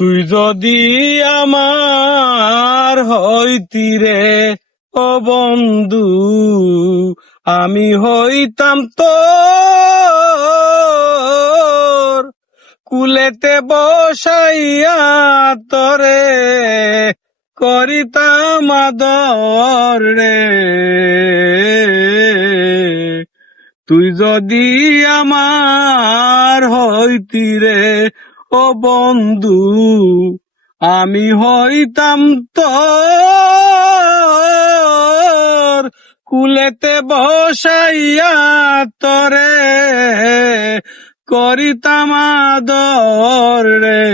তুই যদি আমার হইতি রে ও বন্ধু, আমি হইতাম তোর কুলেতে বসাইয়া তরে করিতাম আদর রে। তুই যদি আমার হইতি রে ও বন্ধু, আমি হইতাম তোর কুলেতে বসাইয়া তরে করিতাম আদর রে।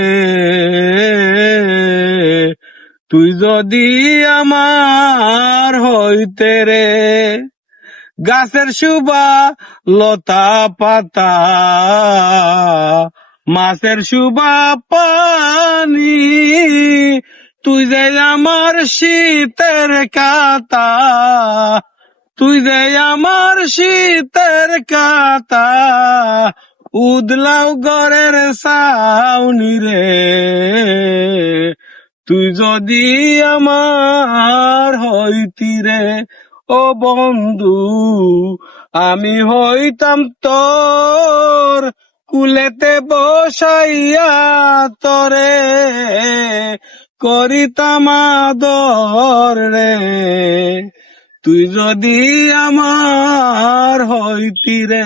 তুই যদি আমার হইতে রে, গাছের শুভা লতা পাতা, মাছের শুভা পানি, তুই যে আমার শীতের কাতা, তুই যে আমার শীতের কাতা, উদলাও ঘরের ছাউনি রে। তুই যদি আমার হইতি রে ও বন্ধু, আমি হইতাম তোর কুলেতে বসাইয়া তরে করিতাম আদর রে। তুই যদি আমার হইতি রে।